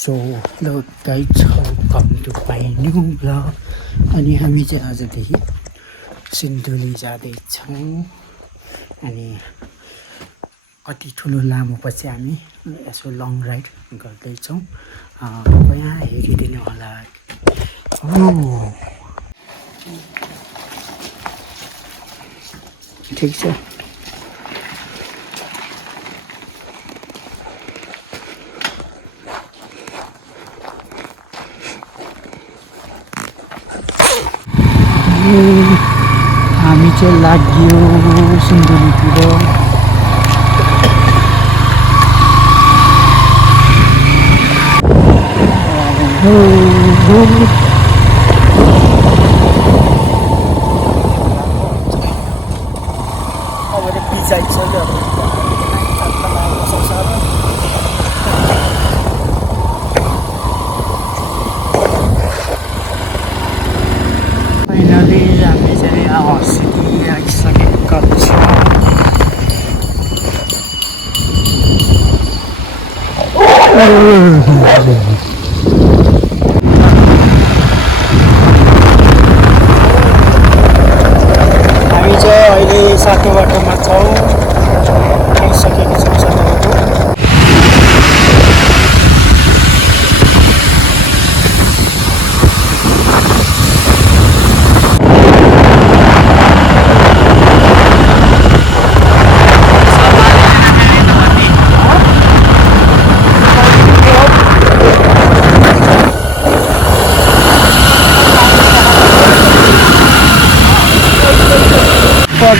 So hello guys welcome to my new blog. अनि हामी चाहिँ आजदेखि सिन्धुली जाँदैछौँ। अनि कति ठुलो लामो पछि हामी यसो लङ राइड गर्दैछौँ। यहाँ हेरिदिनु होला। ठिक छ। हामी चाहिँ लाग्यो सिन्धुलीतिर। फाइनली हामी चाहिँ हर्सिटी आइसकेका छौँ। हामी चाहिँ अहिले सातो बाटोमा छौँ। आइसकेको छौँ सातो बाटो।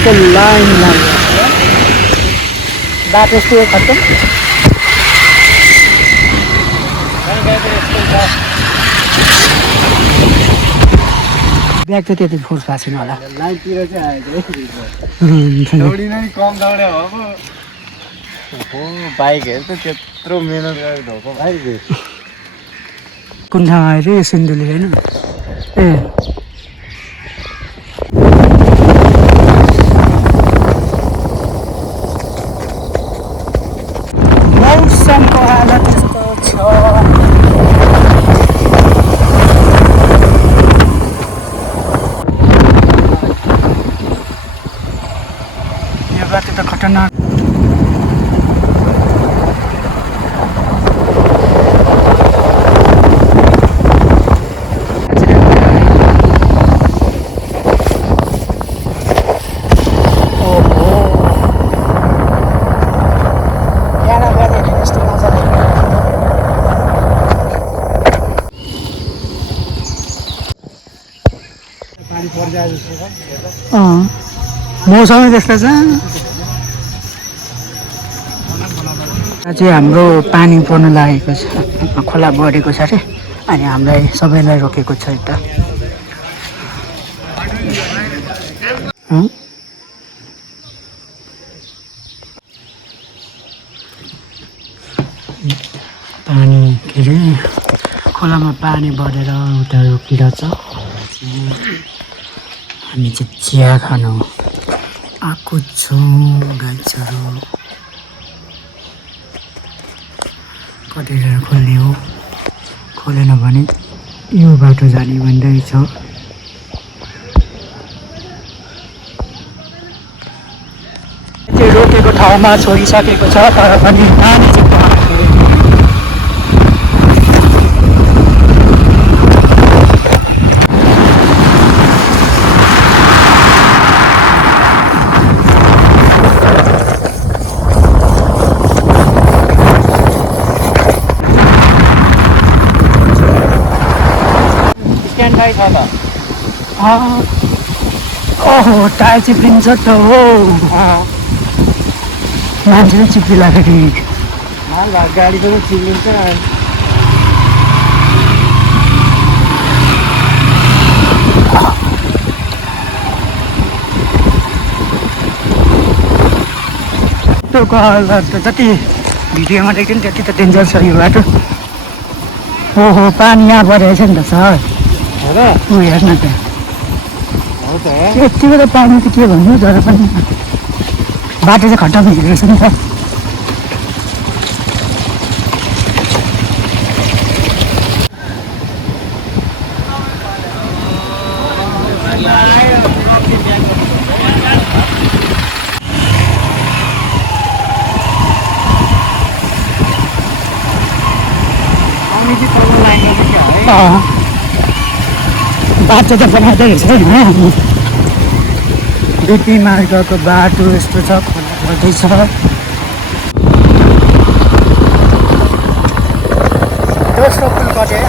तो लाइन लाग्यो बाटो यस्तो खत्तम। ब्याग त त्यति फोर्स भएको छैन होला। लाइनतिर चाहिँ आएको दौडिन नि कम दौड्यो अब बाइकहरू त त्यत्रो मेहनत गरेर ढोको भाइ। कुन ठाउँ आयो रे सिन्धुली होइन ए मौसमको हालत यस्तो छ। यो बाटो त खतरनाक। मौसमै त्यस्तो छ। चाहिँ हाम्रो पानी पर्न लागेको छ। खोला बढेको छ अरे। अनि हामीलाई सबैलाई रोकेको छ यता। पानी के अरे खोलामा पानी बढेर उता रोकिरहेछ। हामी चाहिँ चिया खानु आएको छौँ गाइजहरू। कतिखेर खोल्ने हो खोलेन भने यो बाटो जाने भन्दैछ। त्यो रोकेको ठाउँमा छोडिसकेको छ तर पनि पानी चाहिँ ओहो टायर चिप्लिन्छ त हो। मान्छेले चिप्लिँदाखेरि गाडी पनि चिप्लिन्छ। जति भिडियोमा देख्यो नि त्यति त डेन्जर छ यो बाटो। ओहो पानी यहाँ बढेको छ नि त सर। हेर्न त यतिको त पानी त के भन्नु तर पनि बाटो चाहिँ खट्टा भइरहेको छ नि त। बाटो त बनाउँदै रहेछ होइन बिपी मार्गको बाटो यस्तो छ खोला गर्दैछ दोस्रो पुल कट्यो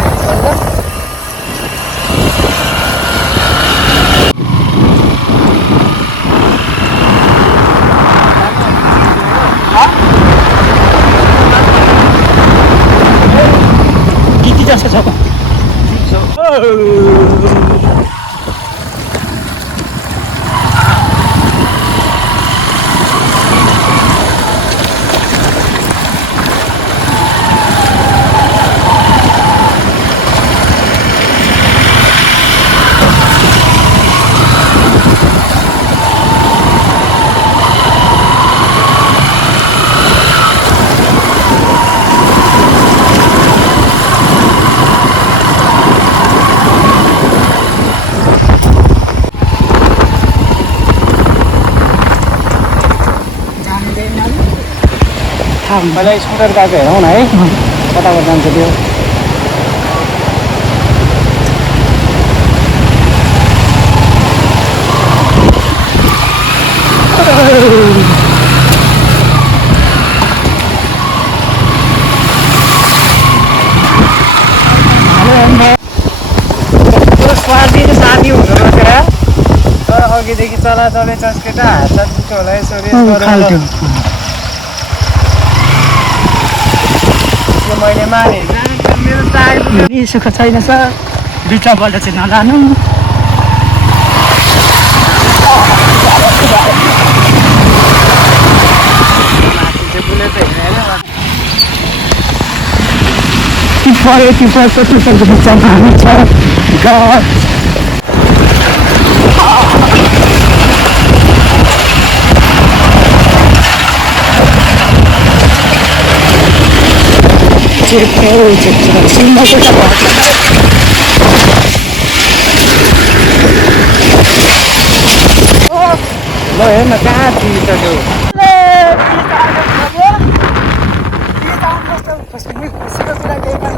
गीती जस्तो छ पहिला स्कुटर गएको हेरौँ न है कताबाट जान्छ त्यो स्वादिलो साथी हुँदो रहेछ तर अघिदेखि चलाचलै चस्केटा हात दुख्यो होला यसो मैले माने मेरो टायर सुख छैन सर बिचबाट चाहिँ नलानु टिपरको बिचमा हामी छ गफ ल हेर्न कहाँ चिरिसक्यो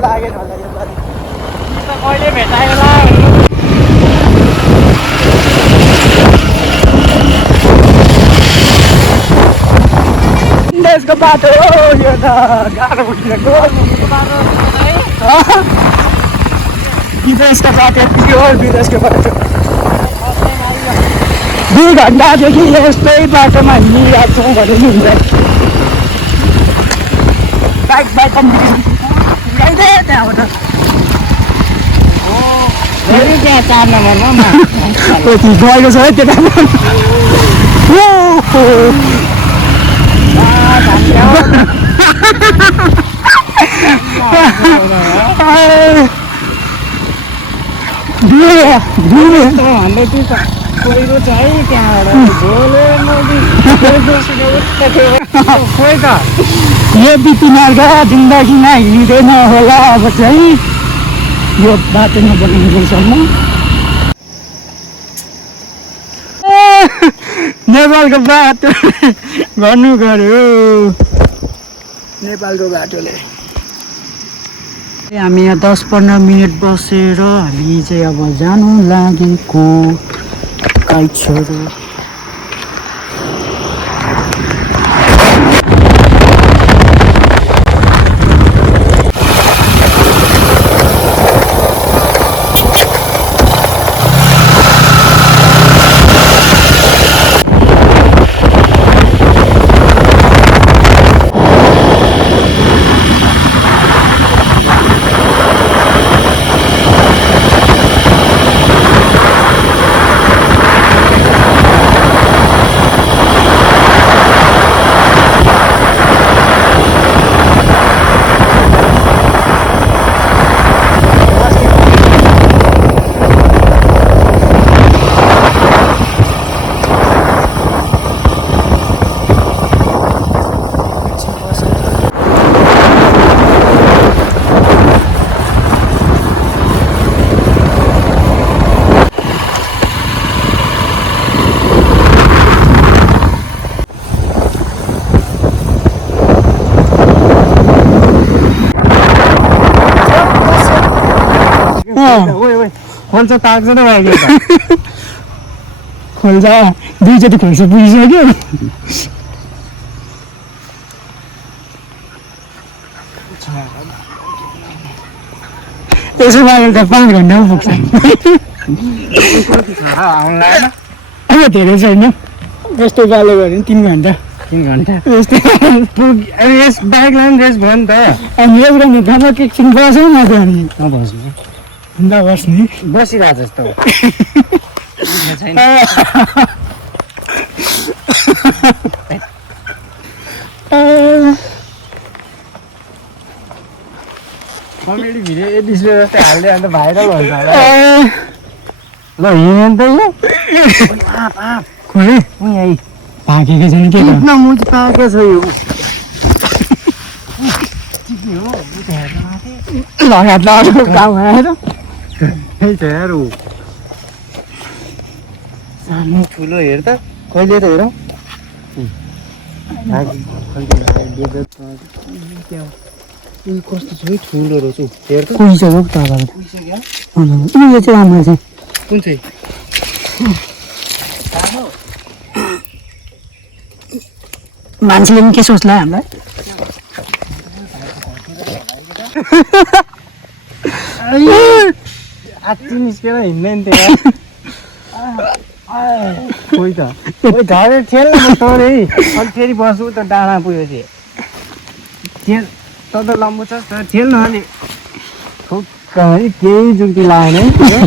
लागेन होला यो कहिले भेटायो होला देशको बाटो हो यो त गाह्रो भइरहेको विदेशको बाटो यति हो विदेशको बाटो 2 घन्टादेखि यस्तै बाटोमा हिँडिरहेको छौँ भने नि हुँदैन बाइक कम्पिटिसन गाइदे त्यहाँबाट त्यहाँ 4 नम्बरमा गएको छ है त्यता पहिरो छ है त्यहाँबाट यो बिपी मार्ग जिन्दगीमा हिँड्दैन होला अब चाहिँ यो बाटोमा बनाउनुपर्छ नेपालको बाटो भन्नु गर्यो नेपालको बाटोले हामी यहाँ 10-15 मिनट बसेर हामी चाहिँ अब जानु लागेको काइछोरो ओइ खोल्छ ताग्छ त भाइले त खोल्छ दुईचोटि खोल्छ पुगिसक्यो यसो लाग्यो त 5 घन्टामा पुग्छ अब धेरै छैन यस्तो गालो गऱ्यो भने 3 घन्टा 3 घन्टा यस्तै यस बाइकलाई पनि रेस भयो नि त अनि एउटा गाउँमा एकछिन बसौँ न त अनि नबस्नु नबस्ने बसिरहेको जस्तो छैन कमेडी भिडियो एडिसन जस्तै हाल्दै अन्त भाइरल हुन्छ होला ल हिँड्यो नि त यो खोइ यहीँ भागेको छैन के न मुजी पाएको छ यो लगात लगाएको गाउँमा आएर त्यही छ यार ऊ सानो ठुलो हेर त कहिले त हेरौँ कस्तो छ ठुलो रहेछ हेर त पुगिसक्यो तपाईँहरू यो चाहिँ राम्रो छ कुन चाहिँ मान्छेले पनि के सोच्ला हामीलाई आत्ती निस्केर हिँड्ने नि त्यो खोइ त ओइ झरेर ठेल न तोरे अनि फेरि बस्नु त डाँडा पुग्यो चाहिँ ठेल त त लम्बु छ त ठेल न अलि ठुक्क केही जुक्ति लागेन है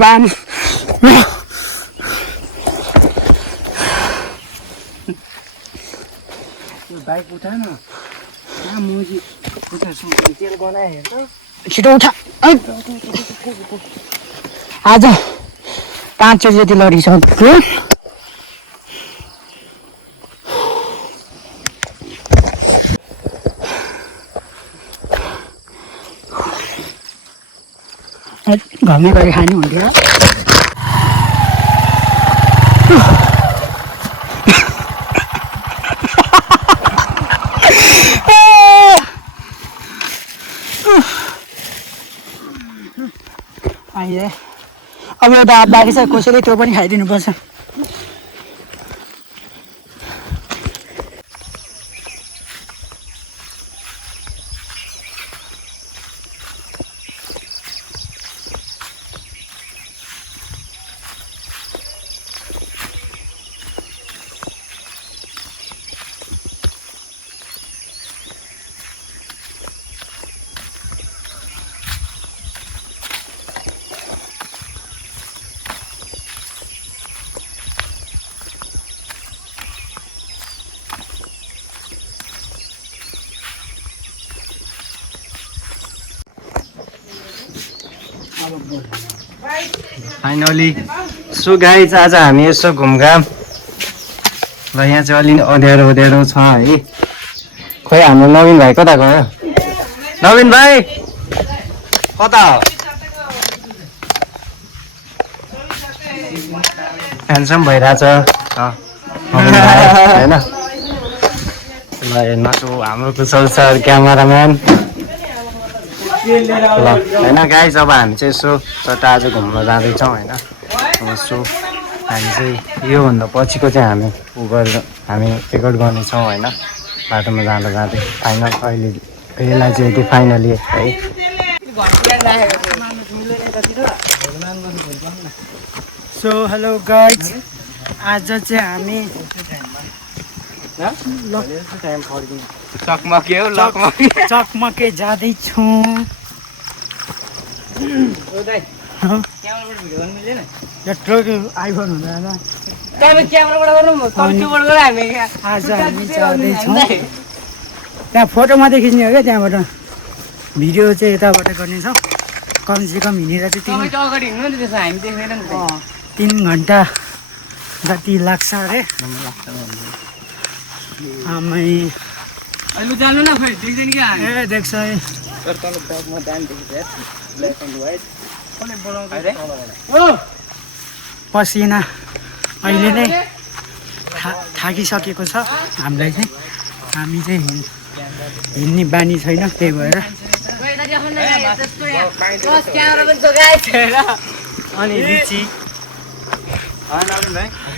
बानी बाइक उठा न मुजी तेल बनाए हेर त छिटो उठा आज 5 चोटि जति लडिसक्यो घरमै गएर खानु हुन्थ्यो अहिले अब एउटा बाँकी छ कसैले त्यो पनि खाइदिनुपर्छ फाइनली सो गाइज आज हामी यसो घुमघाम र यहाँ चाहिँ अलि अँध्यारो छ है खोइ हाम्रो नवीन भाइ कता गयो नवीन भाइ कता हो ह्यान्डसम भइरहेछ नवीन भाइ होइन ल हेर्नुहोस् हाम्रो कुशल सर क्यामेराम्यान ल होइन गाइस अब हामी चाहिँ यसो चट्टा आज घुम्न जाँदैछौँ होइन यसो हामी चाहिँ योभन्दा पछिको चाहिँ हामी उ गरेर हामी रेकर्ड गर्नेछौँ होइन बाटोमा जाँदा जाँदै फाइनल यसलाई चाहिँ यति फाइनली है सो हेलो गाइज आज चाहिँ हामी चकमके जाँदैछौँ यत्रो आइफोन हुँदैन आज हामी जाँदैछौँ त्यहाँ फोटो मात्रै खिच्ने हो क्या त्यहाँबाट भिडियो चाहिँ यताबाट गर्नेछौँ कमसेकम हिँडेर चाहिँ 3 घन्टा जति लाग्छ अरे आमै जानु न खोइ देख्दैन क्या ए देख्छ है पसिना अहिले नै थाकिसकेको छ हामीलाई चाहिँ। हामी चाहिँ हिँड्ने बानी छैन, त्यही भएर। अनि लिची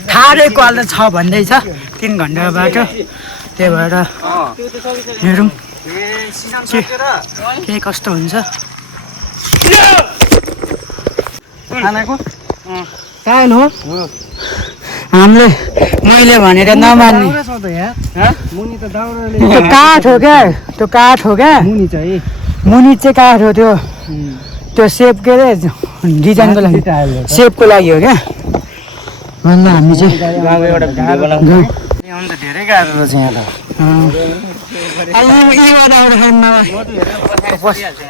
खारै कल त छ भन्दैछ 3 घन्टाको बाटो, त्यही भएर हेरौँ के कस्तो हुन्छ। कान हो हामीले मैले भनेर नमान्ने। त्यो काठ हो क्या, त्यो काठ हो क्या। मुनि चाहिँ काठ हो, त्यो सेप के अरे डिजाइनको लागि, सेपको लागि हो क्या। भन्दा हामी चाहिँ धेरै गाह्रो रहेछ यहाँ त।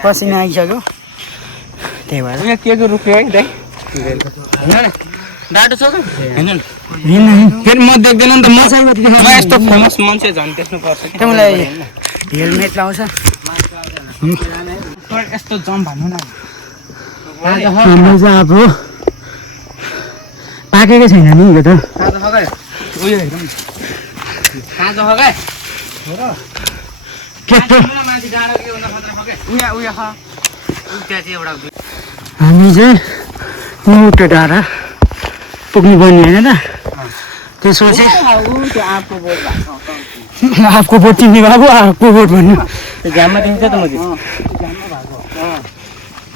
पसिना आइसक्यो, त्यही भएर के को रुख्यो है दाइ? बाटो छ त फेरि म देख्दैन नि त, मसँग यस्तो फेमस मान्छे झन् देख्नुपर्छ। मलाई हेलमेट लाउँछ। यस्तो जम भन्नु न। हाम्रो चाहिँ अब पाकेकै छैन नि यो त। हामी चाहिँ नौटे डाँडा पुग्नु पर्ने होइन त, त्यसपछि आफको बोट तिमी बाबु, आफको बोट भन्नु घाममा दिन्छ त म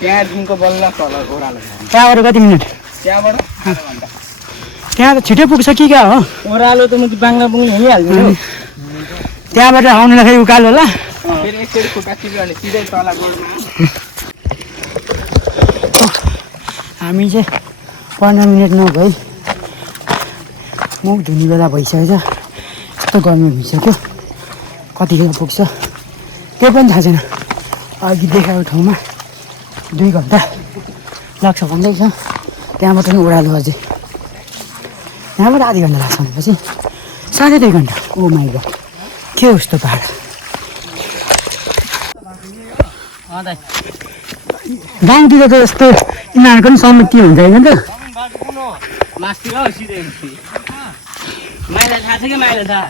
त्यहाँदेखिको बल्ल ओह्रालो त्यहाँबाट कति मिनट? त्यहाँबाट त्यहाँ त छिटै पुग्छ कि क्या हो? ओह्रालो त म बाङ्ला पुग्नु हिँडिहाल्छु। त्यहाँबाट आउनुलाई फेरि उकालो होला। फेरि एकचोटि खुट्टा टिप्यो भने सिधै तल गोडमा। हामी चाहिँ 15 मिनट नभई मुख धुने बेला भइसकेछ। यस्तो गर्मी भइसक्यो, कतिखेर पुग्छ त्यो पनि थाहा छैन। अघि देखाएको ठाउँमा 2 घन्टा लाग्छ भन्दैछ, त्यहाँबाट पनि ओह्रालो अझै, त्यहाँबाट आधी घन्टा लाग्छ भनेपछि 2.5 घन्टा। ओ माइ गड, के हो यस्तो पाहाड? गाउँतिर त यस्तो यिनीहरूको पनि समिति हुन्छ होइन त? मास्तिर हो सिधै माइला थाहा छ कि माइला थाहा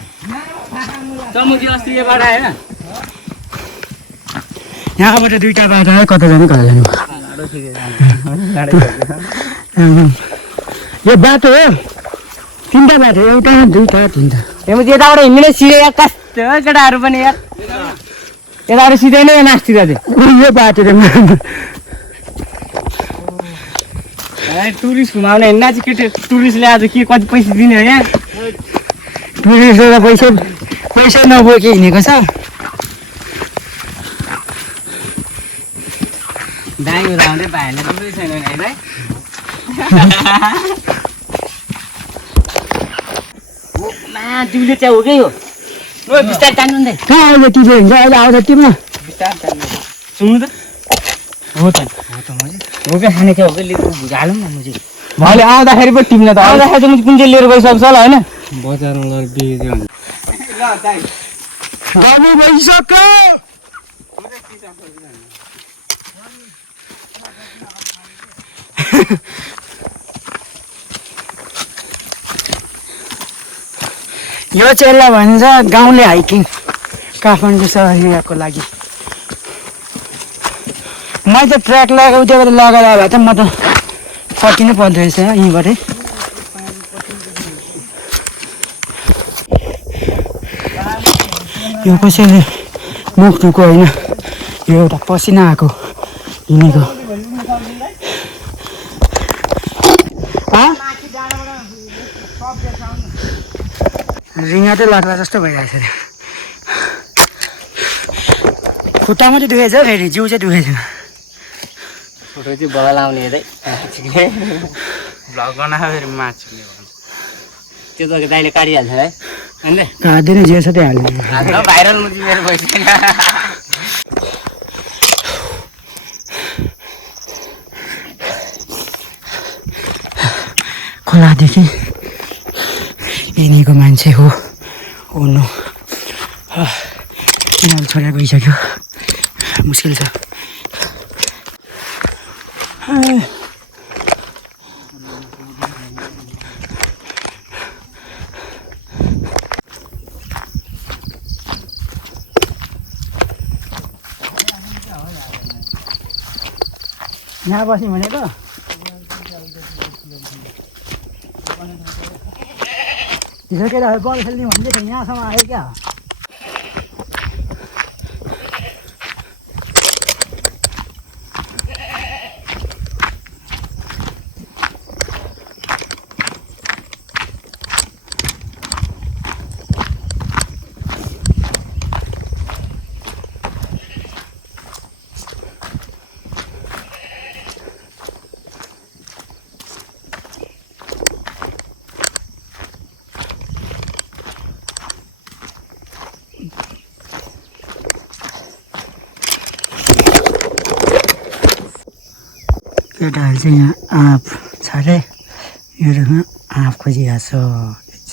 चमुची अस्ति यो बाटो आएन। यहाँबाट 2टा बाटो आयो, कता जाने कता जानु। यो बाटो हो 3टा बाटो, एउटा 2टा 3टा। यताबाट हिँड्ने सिधै कस्तो केटाहरू पनि यार, यताबाट सिधै नै मास्तिर चाहिँ यो बाटो टुरिस्ट घुमाउने हिँड्न चाहिँ केटी टुरिस्टले आज के कति पैसा दिने हो यहाँ? टुरिस्टलाई पैसा नबोकी हिँडेको छ। दाइहरू आउँदै भाइहरूले पनि छैन है भाइ। तिमीले चाहिँ हो कि हो बिस्तारै टान्नु नि कहाँ अहिले टिप्यो हुन्छ? अहिले आउँछ टिप्न। बिस्तारै टान्नु सुन्नु त हो त हो क्या खाने चाहिँ हो कि लिएर भुजालौँ न मुझे भोलि आउँदाखेरि पो टिप्न त आउँदाखेरि चाहिँ कुन चाहिँ लिएर गइसक्छ होला होइन? बजारमा लगेर बिग्रियो भने गर्मी भइसक्यो। यो चाहिँ यसलाई भन्छ गाउँले हाइकिङ काठमाडौँ सहरको लागि। मैले त ट्र्याक लगाएको त्यो लगाएर भए त म त फर्किनु पर्दो रहेछ यहीँबाटै। यो कसैले मुख धुको होइन, यो एउटा पसिना आएको हिँडेको। रिङ्गाटै लाग्ला जस्तो भइरहेको छ। खुट्टा मात्रै दुखेछ, फेरि जिउ चाहिँ दुखेको छैन। फोटो चाहिँ बल आउने हेर्दै भ्लग बनाएर माछुले भन्छ त्यो त दाइले काटिहाल्छ है होइन काट्दैन, जे छ त्यही हाल्नु। भाइरल मुजी मेरो भइसकेन। खोलादेखि हिँडेको मान्छे हो। ओनो यिनीहरू छोडेर गइसक्यो, मुस्किल छ। यहाँ बस्ने भनेको हिजो केटाहरू बल खेल्ने भन्दै थियो यहाँसम्म आयो क्या केटाहरू चाहिँ यहाँ आँप छ अरे यो आँप खोजिरहेको छ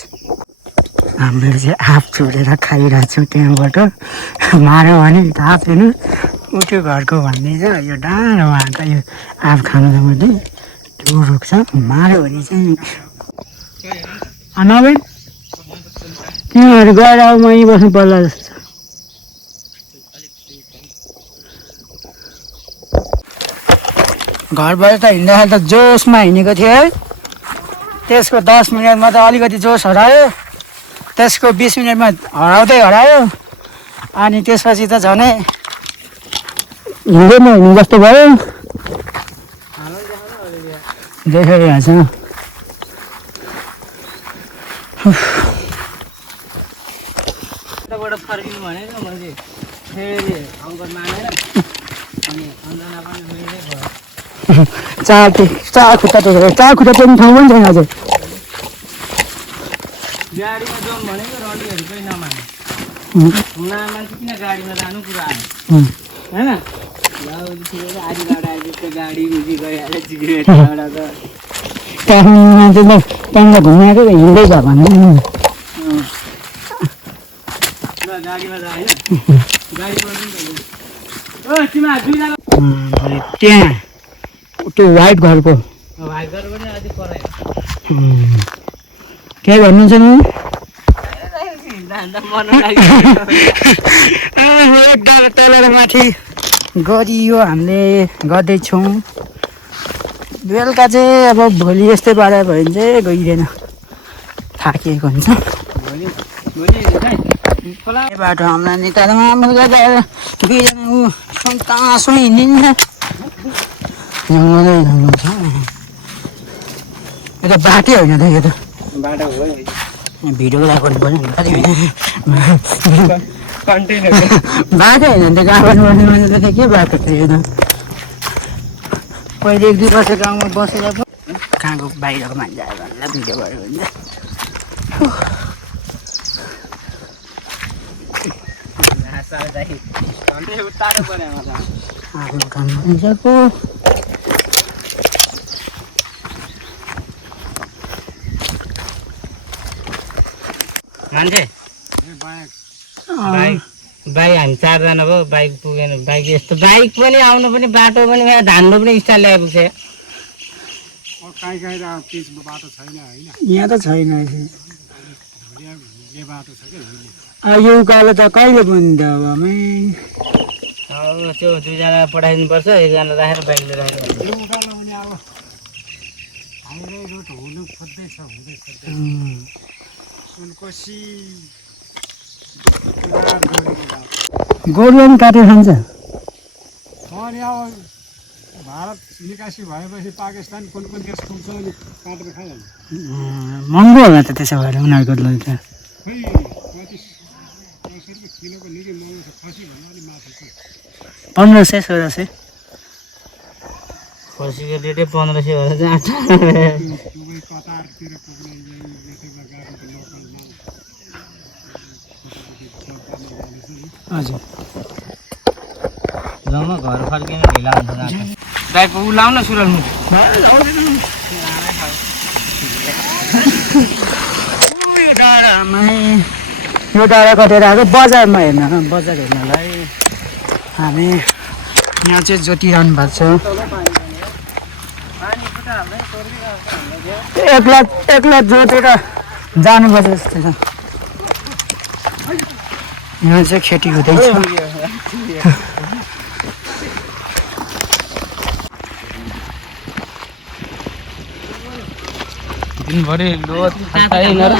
हामीहरू चाहिँ आँप छोडेर खाइरहेको छौँ त्यहाँबाट माऱ्यो भने थाहा छैन उठ्यो घरको भन्ने छ यो डाँडोमा अन्त यो आँप खानु त मात्रै त्यो रोक्छ माऱ्यो भने चाहिँ नभए तिमीहरू गएर अब मै बस्नु पर्ला जस्तो छ घरबाट त हिँड्दाखेरि त जोसमा हिँडेको थियो है त्यसको 10 मिनटमा त अलिकति जोस हरायो त्यसको 20 मिनटमा हरायो अनि त्यसपछि त झनै हिँड्दै नहिँड्नु जस्तो भयो देखाइरहेको छ यताबाट फर्किनु भनेको मैले फेरि अङ्कर मानेर अनि अन्जना पनि मिल्दै भयो चार खुट्टा टेक्ने ठाउँ पनि छैन अझै गाडीमा जाउँ भनेको रडीहरू पनि नमाने मान्छे किन गाडीमा जानु कुरा आयो होइन आधी बाटो आएपछि गाडी उजी गइहाल्यो चिकिरेटाबाट त काठमाडौँ मान्छे त त्यहाँनिर घुमाएको हिँड्दै छ भन्नु गाडीमा जा होइन गाडीमा तिमीहरू त्यहाँ त्यो व्हाइट घरको भाइ गरेर पनि अझै परायो केही भन्नुहुन्छ नि तल र माथि गरियो हामीले गर्दैछौँ बेलुका चाहिँ अब भोलि यस्तै पारा भयो भने चाहिँ गइँदैन थाकिएको हुन्छ बाटो हामीलाई निकाल्दा दुईजना ऊ तासो हिँडिन्छ जङ्गलै जङ्गल छ यो त बाटै होइन त यो त बाटो हो भिडियो राख्नु पऱ्यो नि कन्टेनर बाटो होइन नि त गाउँमा बस्ने मान्छे त के बाटो थियो यो त पहिले 1-2 वर्ष गाउँमा बसेर पो कहाँको बाहिरको मान्छे आयो भनेर भिडियो गऱ्यो भने आफ्नो काम मजाको मान्छे बाइक हामी 4जना भयो बाइक पुगेन बाइक यस्तो बाइक पनि आउनु पनि बाटो पनि धान्नु पनि स्टाइल ल्याइपुग्छ यहाँ त छैन यो उकालो त कहिले बन्द अब त्यो 2जना पठाइदिनुपर्छ 1जना राखेर बाइक लिएर गोरुले पनि काटेर खान्छ भारत निकासी भएपछि पाकिस्तान कुन देश पुग्छ अनि काटेर खाइहाल्छ महँगो होला त त्यसो भएर उनीहरूको लागि त खै 35 किलोको निकै महँगो छ खसी भन्दा अलि माथि छ 1500-1600 खसीको रेटै 1500 भएर जान्छ दुबई कतारतिर पुग्ने देशमा गएको त लोकलमा हजुर जाउँ घर फर्किन ढिला हुन्छ बाइक उ लाउन सुरल मुख यो डाँडा कटेर आएको बजारमा हेर्न बजार हेर्नलाई हामी यहाँ चाहिँ जोतिरहनु भएको छ एक्ला जोतेर जानुपर्छ जस्तो छ यहाँ चाहिँ खेती हुँदैछ भरे लो छैन र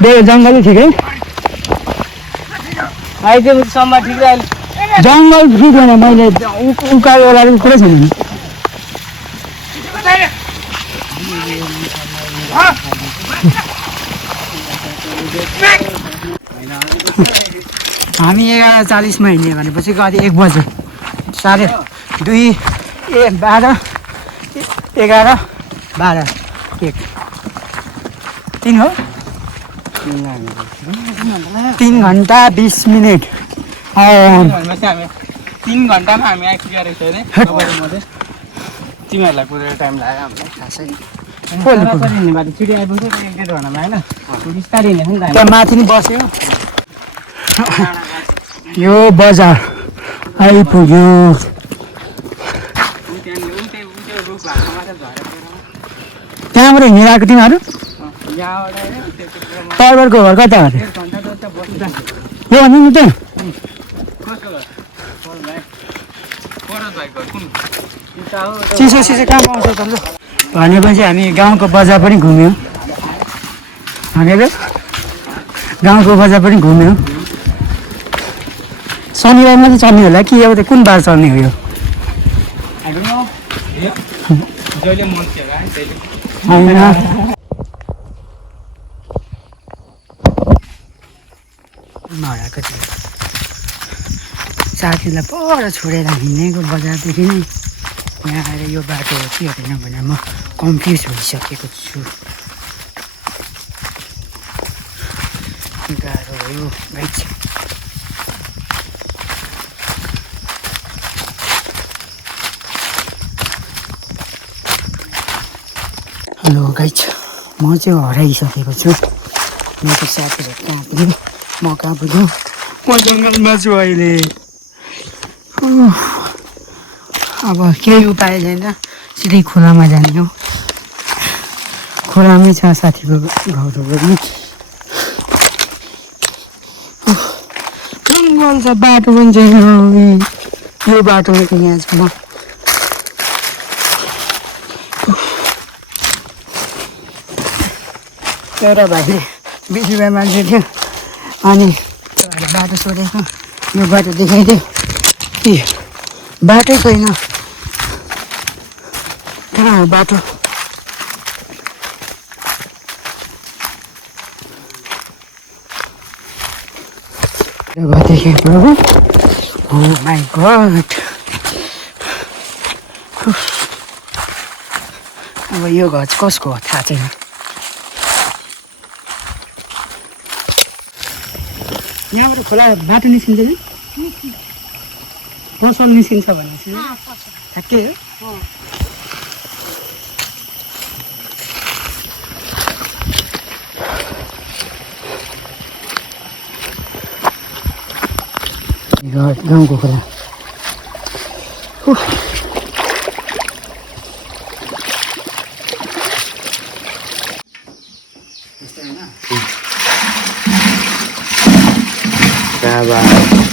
बे जङ्गलै ठिकै आइदियो सम्म ठिक र अहिले जङ्गल ठिक होइन मैले उकालो ओह्रालो कुरै छैन नि हामी 11:40 हिँड्ने भनेपछि कति 1 बज्यो 2:30 12 11 12 1 3 हो 3 घन्टा 20 मिनट 3 घन्टामा हामी आइपुगेको रहेछ अरे तिमीहरूलाई कुदेर टाइम लाग्यो हामीलाई थाहा छैन हिँड्ने बाटो छिटो आइपुग्छ 1-1.5 घन्टामा होइन बिस्तारै हिँड्ने नि त त्यहाँ माथि नि बस्यो यो बजार आइपुग्यो त्यहाँबाट हिँडेर आएको तिमीहरू पर्वतको घर कता अरे यो भन्नु नि त चिसो चिसो कहाँ पाउँछ त ल भनेपछि हामी गाउँको बजार पनि घुम्यौँ गाउँको बजार पनि घुम्यौँ शनिबार मात्रै चल्ने होला कि अब कुन बार चल्ने हो यो होइन नआएको थियो साथीलाई पर छोडेर हिँडेको बजारदेखि नै यहाँ आएर यो बाटो हो कि होइन भनेर म कन्फ्युज भइसकेको छु गाह्रो भयो गाइस हेलो गाइस म चाहिँ हराइसकेको छु मेरो साथीहरू कहाँ पुग्यो म कहाँ पुग्यो म जङ्गलमा छु अहिले अब केही उपाय छैन सिधै खोलामा जाने हो खोलामै छ साथीको घरहरू पनि जङ्गल छ बाटो पनि छैन यो बाटोमा यहाँ छु म एउटा भाइले बिजुवा मान्छे थियो अनि बाटो सोधेको यो बाटो देखाइदियो कि बाटै छैन कहाँ हो बाटो देखेको हो माई गड अब यो घर चाहिँ कसको हो थाहा छैन यहाँबाट खोला बाटो निस्किन्छ नि पसल निस्किन्छ भनेपछि ठ्याक्कै हो गाउँको खोला कहाँबाट